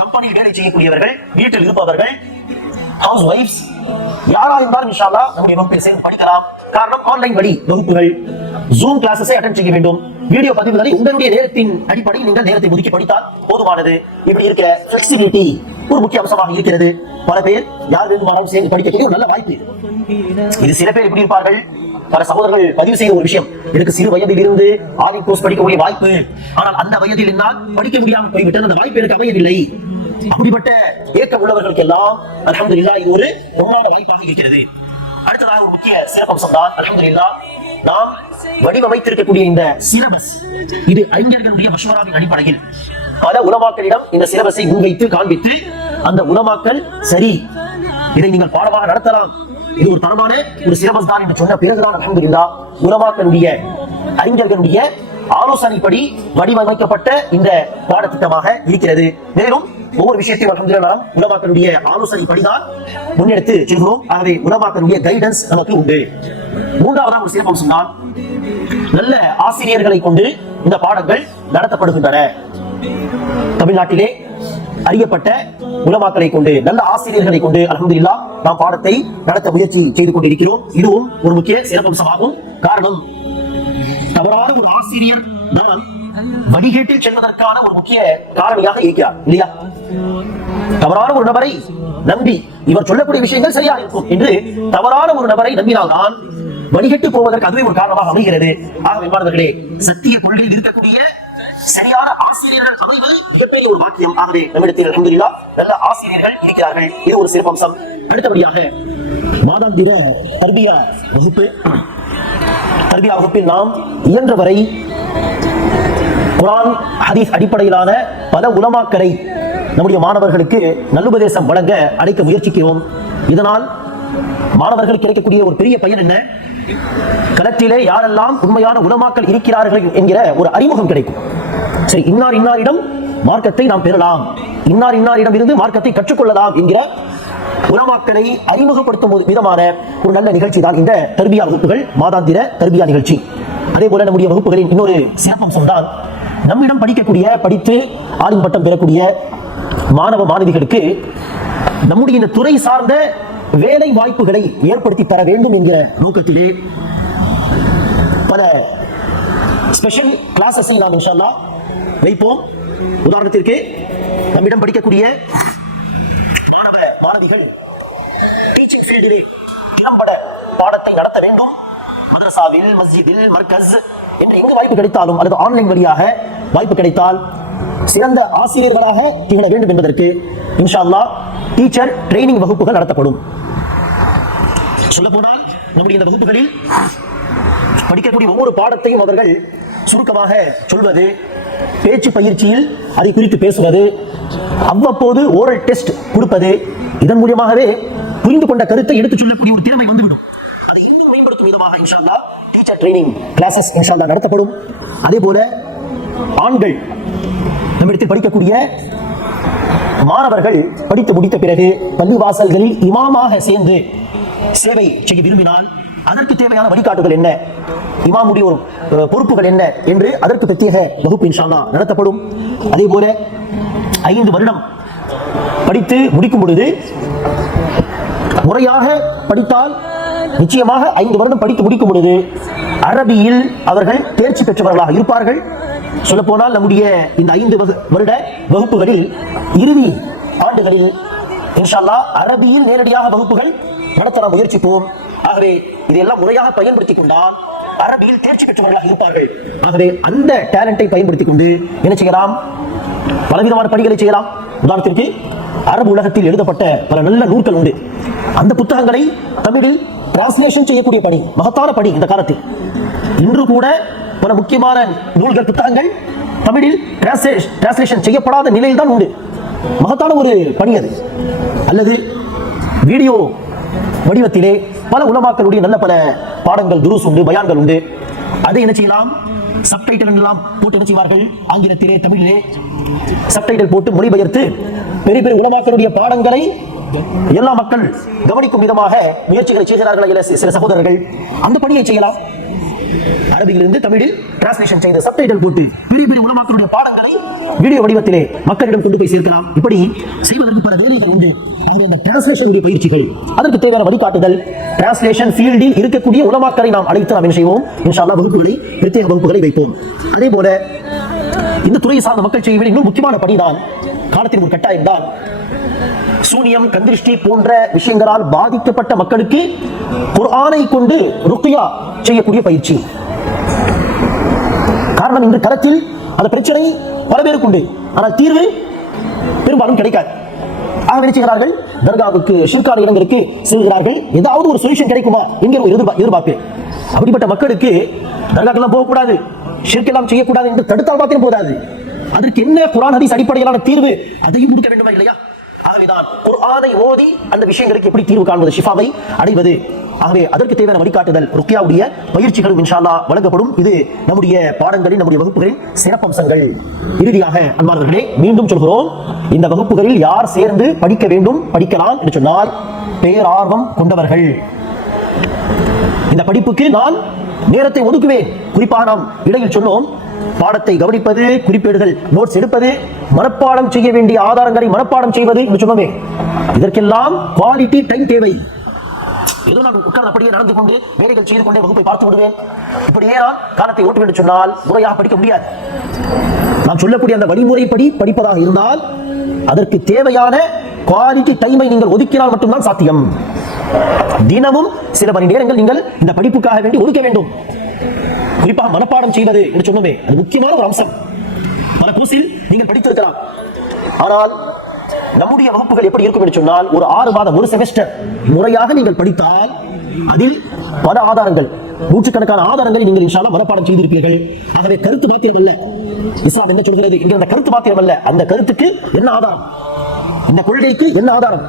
கம்பெனியில் வேலை செய்யக்கூடியவர்கள், வீட்டில் இருப்பவர்கள், ஹவுஸ் வைஃப்ஸ், யாரா இருந்தாலும் இன்ஷா அல்லாஹ் நம்முடைய வகுப்பில் சேர்ந்து படிக்கலாம். காரணம், ஆன்லைன் வழி வகுப்புகள், ஜூம் கிளாஸஸை அட்டெண்ட் செய்ய வேண்டும். வீடியோ பதிவுகளை உங்களுடைய நேரத்தின் அடிப்படையில் நீங்கள் நேரத்தை ஒதுக்கி படித்தால் போதுமானது. இப்படி இருக்க ஃபிளெக்சிபிலிட்டி ஒரு முக்கிய அம்சமாக இருக்கிறது. பல பேர் யார் வேண்டுமானாலும் சேர்ந்து படிக்கக்கூடிய ஒரு நல்ல வாய்ப்பு இது. சில பேர் எப்படி இருப்பார்கள், பல சகோதரர்கள் பதிவு செய்த ஒரு விஷயம், எனக்கு சிறு வயதில் இருந்து ஆலிம் கோர்ஸ் படிக்கக்கூடிய வாய்ப்பு, ஆனால் அந்த வயதில் என்னால் படிக்க முடியாமல் போய்விட்டது, அந்த வாய்ப்பு எனக்கு அமையவில்லை. அப்படிப்பட்ட ஏக்கம் உள்ளவர்களுக்கு எல்லாம் அல்ஹம்துலில்லாஹ் இது ஒரு பொன்னான வாய்ப்பாக இருக்கிறது. அடுத்ததாக ஒரு முக்கிய சிறப்பம்சம் தான் அல்ஹம்துலில்லாஹ் நாம் வடிவமைத்திருக்கக்கூடிய இந்த சிலபஸ். இது அறிஞர்களுடைய மஷ்வராவின் அடிப்படையில் பல உலமாக்களிடம் இந்த சிலபஸை முன்வைத்து காண்பித்து, அந்த உலமாக்கள் சரி இதை நீங்கள் பாடமாக நடத்தலாம், இது ஒரு தரமான ஒரு சிலபஸ் தான் என்று சொன்ன பிறகுதான் அல்ஹம்துலில்லாஹ் உலமாக்களுடைய அறிஞர்களுடைய ஆலோசனைப்படி வடிவமைக்கப்பட்ட இந்த பாடத்திட்டமாக இருக்கிறது. மேலும் ஒவ்வொரு விஷயத்தையும் அல்ஹம்துலில்லாஹ் உலமாக்களுடைய ஆலோசனைப்படிதான் முன்னெடுத்து செல்கிறோம். ஆகவே உலமாக்களுடைய கைடன்ஸ் நமக்கு உண்டு. மூன்றாவதாக ஒரு சிறப்பம்சம் தான், நல்ல ஆசிரியர்களை கொண்டு இந்த பாடங்கள் நடத்தப்படுகின்றன. தமிழ்நாட்டிலே அறியப்பட்ட உலமாக்களை கொண்டு, நல்ல ஆசிரியர்களை கொண்டு அல்ஹம்துலில்லாஹ் நாம் பாடத்தை நடத்த முயற்சி செய்து கொண்டிருக்கிறோம். இதுவும் ஒரு முக்கிய சிறப்பம்சமாகும். காரணம், தவறான ஒரு ஆசிரியர் தான் வடிகேட்டில் செல்வதற்கான ஒரு முக்கிய காரணியாக இருக்கிறார் இல்லையா? தவறான ஒரு நபரை நம்பி இவர் சொல்லக்கூடிய விஷயங்கள் சரியா இருக்கும் என்று தவறான ஒரு நபரை நம்பினால்தான் வடிகட்டு போவதற்கு அதுவே ஒரு காரணமாக அமைகிறது. ஆகவே மாணவர்களே, சத்திய கொள்கையில் இருக்கக்கூடிய சரியான ஆசிரியர்கள் அமைவது மிகப்பெரிய ஒரு வாக்கியம். ஆகவே நம்மிடத்தில் அல்ஹம்துலில்லாஹ் நல்ல ஆசிரியர்கள் இருக்கிறார்கள். இது ஒரு சிறப்பம்சம். அடுத்தபடியாக மாதாந்திர தர்பியா வகுப்பு. தர்பியா வகுப்பில் நாம் இயன்றவரை குர்ஆன் ஹதீஸ் அடிப்படையிலான பல உலமாக்களை நம்முடைய மாணவர்களுக்கு நல்லுபதேசம் வழங்க அழைக்க முயற்சிக்கிறோம். இதனால் மாணவர்களுக்கு கிடைக்கக்கூடிய ஒரு பெரிய பயன் என்ன? களத்திலே யாரெல்லாம் உண்மையான உலமாக்கள் இருக்கிறார்கள் என்கிற ஒரு அறிமுகம் கிடைக்கும். சரி, இன்னார் இன்னாரிடம் மார்க்கத்தை நாம் பெறலாம், இன்னார் இன்னாரிடம் இருந்து மார்க்கத்தை கற்றுக்கொள்ளலாம் என்கிற உலமாக்களை அறிமுகப்படுத்தும் விதமான ஒரு நல்ல நிகழ்ச்சி தான் இந்த தர்பியா வகுப்புகள், மாதாந்திர தர்பியா நிகழ்ச்சி. அதே போல நம்முடைய வகுப்புகளின் இன்னொரு சிறப்பம்சம் தான் நம்மிடம் படித்து ஆலிம் பட்டம் பெறக்கூடிய மாணவ மாணவிகளுக்கு நம்முடைய இந்த துறை சார்ந்த வேலை வாய்ப்புகளை ஏற்படுத்தி தர வேண்டும் என்கிற நோக்கத்திலே பல ஸ்பெஷல் கிளாஸஸை நாம் இன்ஷா அல்லாஹ் வைப்போம். உதாரணத்திற்கு நம்மிடம் படிக்கக்கூடிய மாணவ மாணவிகள் டீச்சிங் ஃபீல்டிலே திறம்பட பாடத்தை நடத்த வேண்டும். மதரசாவில், மஸ்ஜிதில், மர்கஸ் என்று எங்கு வாய்ப்பு கிடைத்தாலும் அல்லது ஆன்லைன் வழியாக வாய்ப்பு கிடைத்தால் சிறந்த ஆசிரியர்களாக திகழ வேண்டும் என்பதற்கு இன்ஷா அல்லாஹ் டீச்சர் ட்ரைனிங் வகுப்புகள் நடத்தப்படும். சொல்லப்போனால் நம்முடைய இந்த வகுப்புகளில் படிக்கக்கூடிய ஒவ்வொரு பாடத்தையும் அவர்கள் சுருக்கமாக சொல்வது, பேச்சு பயிற்சியில் அதை குறித்து பேசுவது, அவ்வப்போது ஓரல் டெஸ்ட் கொடுப்பது, இதன் மூலமாகவே புரிந்து கொண்ட கருத்தை எடுத்துச் சொல்லக்கூடிய ஒரு திறமை வந்துவிடும். அதை இன்னும் மேம்படுத்தும் விதமாக இன்ஷா அல்லாஹ் டீச்சர் ட்ரைனிங் கிளாஸஸ் இன்ஷா அல்லாஹ் நடத்தப்படும். அதே போல ஆண்கள் நம்மிடத்தில் படிக்கக்கூடிய மாணவர்கள் படித்து முடித்த பிறகு பள்ளிவாசல்களில் இமாமாக சேர்ந்து சேவை செய்ய விரும்பினால் அதற்கு தேவையான வழிகாட்டுகள் என்ன, இமாமுடைய ஒரு பொறுப்புகள் என்ன என்று அதற்கு பிரத்யேக வகுப்பு இன்ஷா அல்லாஹ் நடத்தப்படும். அதே போல 5 வருடம் படித்து முடிக்கும் பொழுது முறையாக படித்தால் நிச்சயமாக 5 வருடம் படித்து முடிக்கும் பொழுது அரபியில் அவர்கள் தேர்ச்சி பெற்றவர்களாக இருப்பார்கள். சொல்ல போனால் நம்முடைய இந்த 5 வருட வகுப்புகளில் இறுதி ஆண்டுகளில் இன்ஷா அல்லாஹ் அரபியில் நேரடியாக வகுப்புகள் நடத்த நாம் முயற்சிப்போம். ஆகவே இதையெல்லாம் முறையாக பயன்படுத்திக் கொண்டால் அரபியில் தேர்ச்சி பெற்றவர்களாக இருப்பார்கள். ஆகவே அந்த டேலண்டை பயன்படுத்திக் கொண்டு என்ன செய்யலாம், பலவிதமான பணிகளை செய்யலாம். உதாரணத்திற்கு அரபு உலகத்தில் எழுதப்பட்ட பல நல்ல நூல்கள் உண்டு. அந்த புத்தகங்களை தமிழில் டிரான்ஸ்லேஷன் செய்யக்கூடிய பணி மகத்தான பணி. இந்த காலத்தில் இன்று கூட பல முக்கியமான நூல்கள், புத்தகங்கள் தமிழில் டிரான்ஸ்லேஷன் செய்யப்படாத நிலையில் தான் உண்டு. மகத்தான ஒரு பணி அது. அல்லது வீடியோ வடிவத்திலே பல உலமாக்களுடைய நல்ல பல பாடங்கள், துருஸ் உண்டு, பயான்கள் உண்டு. அதை என்ன செய்யலாம், சப்டைட்டில் எல்லாம் போட்டு என்ன செய்வார்கள், ஆங்கிலத்திலே தமிழிலே சப்டைட்டில் போட்டு மொழிபெயர்த்து பெரிய பெரிய உலமாக்களுடைய பாடங்களை எல்லா மக்கள் கவனிக்கும் விதமாக முயற்சிகளை செய்கிறார்கள் சில சகோதரர்கள். அந்த பணியை செய்யலாம். அரபியிலிருந்து தமிழில் டிரான்ஸ்லேஷன் செய்த சப்டைட்டில் போட்டு பெரிய பெரிய உலமாக்களுடைய பாடங்களை வீடியோ வடிவத்திலே மக்களிடம் கொண்டு போய் சேர்க்கலாம். இப்படி செய்வதற்கு பல வேலைகள் உண்டு. ஆகவே அந்த டிரான்ஸ்லேஷனுடைய பயிற்சிகள், அதற்கு தேவையான வழிகாட்டுதல், டிரான்ஸ்லேஷன் ஃபீல்டில் இருக்கக்கூடிய உலமாக்களை நாம் அழைத்து நாம் என்ன செய்வோம், இன்ஷா அல்லாஹ் வகுப்புகளை, பிரத்யேக வகுப்புகளை வைப்போம். அதே போல இந்த துறையை சார்ந்த மக்கள் செய்ய வேண்டிய இன்னும் முக்கியமான பணிதான், காலத்தின் ஒரு கட்டாயம் தான், சூனியம், கந்திருஷ்டி போன்ற விஷயங்களால் பாதிக்கப்பட்ட மக்களுக்கு குர்ஆனை கொண்டு ருக்யா செய்யக்கூடிய பயிற்சி. காரணம், இன்று களத்தில் அந்த பிரச்சனை பல பேருக்கு உண்டு, ஆனால் தீர்வு பெரும்பாலும் கிடைக்காது. ஆக நினைச்சுகிறார்கள், தர்காவுக்கு, ஷிர்கான இடங்களுக்கு செல்கிறார்கள், ஏதாவது ஒரு சொல்யூஷன் கிடைக்குமா என்கிற ஒரு எதிர்பார்ப்பு. அப்படிப்பட்ட மக்களுக்கு தர்காக்கெல்லாம் போகக்கூடாது, ஷிர்கெல்லாம் செய்யக்கூடாது என்று தடுத்தால் மாத்திரம் போதாது, அதற்கு என்ன குர்ஆன் ஹதீஸ் அடிப்படையிலான தீர்வு அதையும் கொடுக்க வேண்டுமா இல்லையா? ஆகவேதான் குர்ஆனை ஓதி அந்த விஷயங்களுக்கு எப்படி தீர்வு காண்பது, ஷிஃபாவை அடைவது. ஆகவே அதற்கு தேவையான வழிகாட்டுதல், ருக்யாவுடைய பயிற்சிகளும் இன்ஷா அல்லாஹ் வழங்கப்படும். இது நம்முடைய பாடங்களின், நம்முடைய வகுப்புகளின் சிறப்பம்சங்கள். இறுதியாக அன்பானவர்களே, மீண்டும் சொல்கிறோம், இந்த வகுப்புகளில் யார் சேர்ந்து படிக்க வேண்டும், படிக்கலாம் என்று சொன்னால் பேரார்வம் கொண்டவர்கள். இந்த படிப்புக்கு நான் நேரத்தை ஒதுக்குவேன். குறிப்பாக நாம் இடையில் சொன்னோம், பாடத்தை கவனிப்பது, குறிப்பேடுகள், நோட்ஸ் எடுப்பது, மனப்பாடம் செய்ய வேண்டிய ஆதாரங்களை மனப்பாடம் செய்வது என்று சொன்னோமே, இதற்கெல்லாம் குவாலிட்டி டைம் தேவை. ஏதோ நான் உட்கார்ந்து அப்படியே நடந்து கொண்டு வேலைகள் செய்து கொண்டே வகுப்பை பார்த்து விடுவேன், இப்படியே நான் காலத்தை ஓட்டுவேன் என்று சொன்னால் முறையாக படிக்க முடியாது. நான் சொல்லக்கூடிய அந்த வழிமுறைப்படி படிப்பதாக இருந்தால் அதற்கு தேவையான குவாலிட்டி டைமை நீங்கள் ஒதுக்கினால் மட்டும்தான் சாத்தியம். தினமும் சில மணி நேரங்கள் நீங்கள் இந்த படிப்புக்காக வேண்டி ஒதுக்க வேண்டும். குறிப்பாக மனப்பாடம் செய்வது என்று சொன்னோமே, அது முக்கியமான ஒரு அம்சம். பல கோர்ஸில் நீங்கள் படித்திருக்கலாம், ஆனால் நம்முடைய வகுப்புகள் எப்படி இருக்கும் என்று சொன்னால், ஒரு 6 மாதம், ஒரு செமஸ்டர் முறையாக நீங்கள் படித்தால் அதில் பல ஆதாரங்கள், நூற்றுக்கணக்கான ஆதாரங்களை நீங்கள் இன்ஷா அல்லாஹ் மனப்பாடம் செய்திருப்பீர்கள். ஆகவே கருத்து மாத்திரம் அல்ல, இஸ்லாம் என்ன சொல்கிறது என்கிற அந்த கருத்து மாத்திரம் அல்ல, அந்த கருத்துக்கு என்ன ஆதாரம், இந்த கொள்கைக்கு என்ன ஆதாரம்.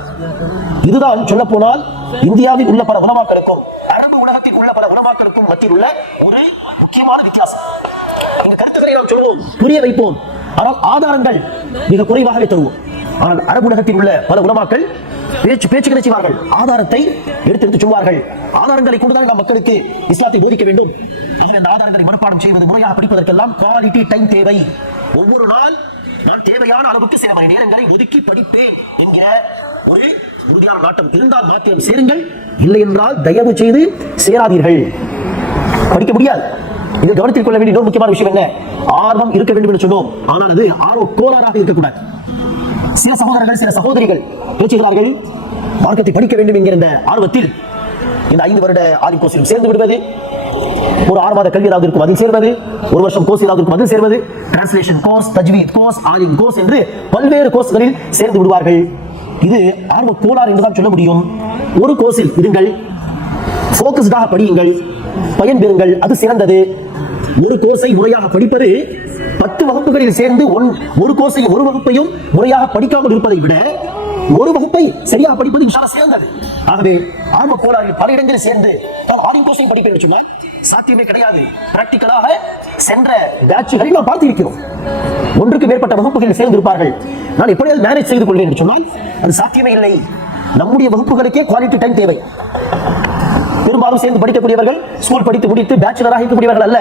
இதுதான் சொல்ல போனால் இந்தியாவில் உள்ள பல உலமாக்களுக்கும் அரபு உலகத்தில் உள்ள பல உலமாக்களுக்கும் மத்தியில் உள்ள ஒரு முக்கியமான வித்தியாசம். இந்த கருத்துக்களை நாம் சொல்வோம், புரிய வைப்போம், ஆனால் ஆதாரங்கள் மிக குறைவாகவே தருவோம். ஆனால் அரபு உலகத்தில் உள்ள பல உலமாக்கள் பேச்சுக்களை செய்வார்கள், ஆதாரத்தை எடுத்து சொல்வார்கள். ஆதாரங்களை கொண்டுதான் நாம் மக்களுக்கு இஸ்லாத்தை போதிக்க வேண்டும். அந்த ஆதாரங்களை மனப்பாடம் செய்வது, முறையாக படிப்பதற்கெல்லாம் குவாலிட்டி டைம் தேவை. ஒவ்வொரு நாள் நான் தேவையான அளவுக்கு சில மணி நேரங்களை ஒதுக்கி படிப்பேன் என்கிற ஒரு உறுதியான நாட்டம் இருந்தால் மாத்திரம் சேருங்கள். இல்லை என்றால் தயவு செய்து சேராதீர்கள். படிக்க முடியாது. இதில் கவனத்தில் கொள்ள வேண்டிய முக்கியமான விஷயம் என்ன? ஆர்வம் இருக்க வேண்டும் என்று சொன்னோம். ஆனால் அது ஆர்வ கோளாறாக இருக்கக்கூடாது. சில சகோதரர்கள், சில சகோதரிகள் யோசிக்கிறார்கள், மார்க்கத்தை படிக்க வேண்டும் என்கிற இந்த ஆர்வத்தில் இந்த 5 வருட ஆலிம் கோர்ஸிலும் சேர்ந்து விடுவது, ஒரு 6 மாத கல்வி ஏதாவது இருக்கும் அதில் சேர்வது, ஒரு வருஷம் கோர்ஸ் ஏதாவது இருக்கும் அதில் சேர்வது, டிரான்ஸ்லேஷன் கோர்ஸ், தஜ்வீத் கோர்ஸ், ஆலிம் கோர்ஸ் என்று பல்வேறு கோர்ஸ்களில் சேர்ந்து விடுவார்கள். இது ஆர்வ கோளாறு என்றுதான் சொல்ல முடியும். ஒரு கோர்ஸில் இருங்கள், போக்கஸ்டாக படியுங்கள், பயன் பெறுங்கள், அது சிறந்தது. ஒரு கோர்ஸை முறையாக படிப்பது 10 வகுப்புகளில் சேர்ந்து ஒரு கோர்ஸையும் ஒரு வகுப்பையும் முறையாக படிக்காமல் இருப்பதை விட ஒரு வகுப்பை சரியாக படிப்பது இன்ஷால்லா சிறந்தது. ஆகவே ஆர்வ கோளாறில் பல இடங்களில் சேர்ந்து தான் ஆலிம் கோர்ஸை படிப்பேன் என்று சொன்னால் சாத்தியமே கிடையாது. பிராக்டிகலாக சென்ற பேட்சுகளில் நாம் பார்த்திருக்கிறோம். ஒன்றுக்கு மேற்பட்ட வகுப்புகளில் சேர்ந்து இருப்பார்கள். நான் எப்படியாவது மேனேஜ் செய்து கொள்வேன் என்று சொன்னால் அது சாத்தியமே இல்லை. நம்முடைய வகுப்புகளுக்கே குவாலிட்டி டைம் தேவை. பெரும்பாலும் சேர்ந்து படிக்கக்கூடியவர்கள் ஸ்கூல் படித்து முடித்து பேச்சுலராக இருக்கக்கூடியவர்கள் அல்ல.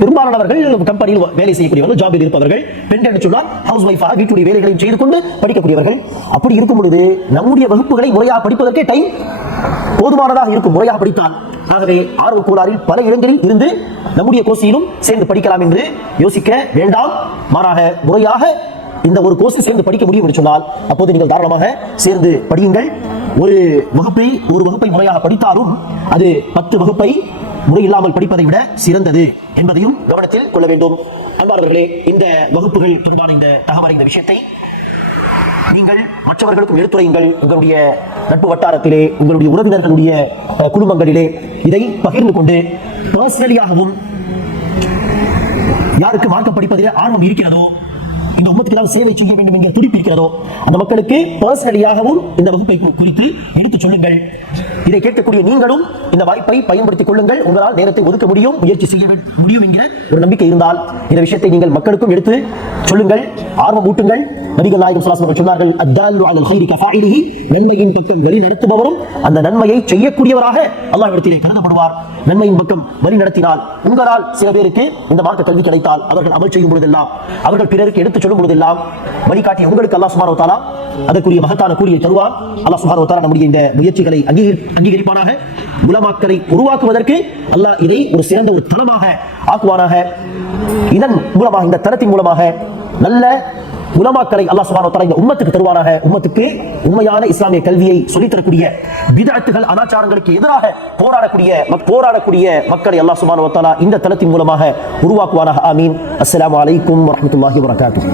பெரும்பாலானவர்கள் கம்பெனியில் வேலை செய்யக்கூடியவர்கள், ஜாபில் இருப்பவர்கள், பெண் என்று சொன்னால் ஹவுஸ் வைஃபாக வீட்டுடைய வேலைகளையும் செய்து கொண்டு படிக்கக்கூடியவர்கள். அப்படி இருக்கும் பொழுது நம்முடைய வகுப்புகளை முறையாக படிப்பதற்கே டைம் போதுமானதாக இருக்கும் முறையாக படித்தால். ஆகவே ஆர்வ கோளாறில் பல இடங்களில் இருந்து நம்முடைய கோர்ஸிலும் சேர்ந்து படிக்கலாம் என்று யோசிக்க வேண்டாம். மாறாக முறையாக இந்த ஒரு கோர்ஸ் சேர்ந்து படிக்க முடியும் என்று சொன்னால் அப்போது நீங்கள் தாராளமாக சேர்ந்து படியுங்கள். ஒரு வகுப்பை முறையாக படித்தாலும் அது 10 வகுப்பை முறையில்லாமல் படிப்பதை விட சிறந்தது என்பதையும் கவனத்தில் கொள்ள வேண்டும். அன்பார்ந்தவர்களே, இந்த வகுப்புகள் தொடர்பான இந்த தகவல், இந்த விஷயத்தை நீங்கள் மற்றவர்களுக்கும் எடுத்துரையுங்கள். உங்களுடைய நட்பு வட்டாரத்திலே, உங்களுடைய உறவினர்களுடைய குடும்பங்களிலே இதை பகிர்ந்து கொண்டு பர்சனலியாகவும் யாருக்கு மார்க்கம் படிப்பதிலே ஆர்வம் இருக்கிறதோ, இந்த உம்மத்துக்கு சேவை செய்ய வேண்டும் என்ற துடிப்பு இருக்கிறதோ அந்த மக்களுக்கு பர்சனலியாகவும் இந்த வகுப்பை குறித்து எடுத்துச் சொல்லுங்கள். இதை கேட்கக்கூடிய நீங்களும் இந்த வாய்ப்பை பயன்படுத்திக் கொள்ளுங்கள். உங்களால் நேரத்தை ஒதுக்க முடியும், முயற்சி செய்ய முடியும் என்கிற ஒரு நம்பிக்கை இருந்தால் இந்த விஷயத்தை நீங்கள் மக்களுக்கும் எடுத்து சொல்லுங்கள், ஆர்வம் ஊட்டுங்கள். நபிகள் நாயகம் ஸல்லல்லாஹு அலைஹி வஸல்லம் சொன்னார்கள், அத்தால்லு அலல் கைரி கஃபாயிலிஹி, நன்மையின் பக்கம் வழி நடத்துபவரும் அந்த நன்மையை செய்யக்கூடியவராக அல்லாஹ்விடத்திலே கருதப்படுவார். நன்மையின் பக்கம் வழி நடத்தினால் உங்களால் சில பேருக்கு இந்த மார்க்க கல்வி கிடைத்தால் அவர்கள் அமல் செய்யும் பொழுதெல்லாம், அவர்கள் பிறருக்கு எடுத்துச் சொல்லும் பொழுதெல்லாம் வழிகாட்டி உங்களுக்கு அல்லாஹ் சுப்ஹானஹு வ தஆலா அதற்குரிய மகத்தான கூலியை தருவார். அல்லாஹ் சுப்ஹானஹு வ தஆலா நம்முடைய இந்த முயற்சிகளை அங்கீகரிப்பானாக. உலமாக்களை உருவாக்குவதற்கு அல்லாஹ் இதை ஒரு சிறந்த ஒரு தளமாக ஆக்குவானாக. இதன் மூலமாக, இந்த தளத்தின் மூலமாக நல்ல உலமாக்களை அல்லாஹ் சுப்ஹானஹு வ தஆலா இந்த உம்மத்துக்கு தருவானாக. உம்மத்துக்கு உண்மையான இஸ்லாமிய கல்வியை சொல்லித் தரக்கூடிய, பித்அத்துகள் அனாச்சாரங்களுக்கு எதிராக போராடக்கூடிய மக்களை அல்லாஹ் சுப்ஹானஹு வ தஆலா இந்த தளத்தின் மூலமாக உருவாக்குவானாக. ஆமீன். அஸ்ஸலாமு அலைக்கும் வரஹ்மத்துல்லாஹி வ பரகாத்துஹு.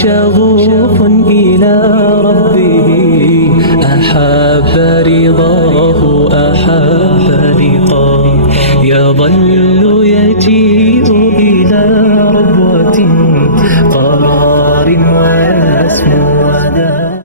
شغوف إلى ربه أحب رضاه أحب لقاه يظل يجيء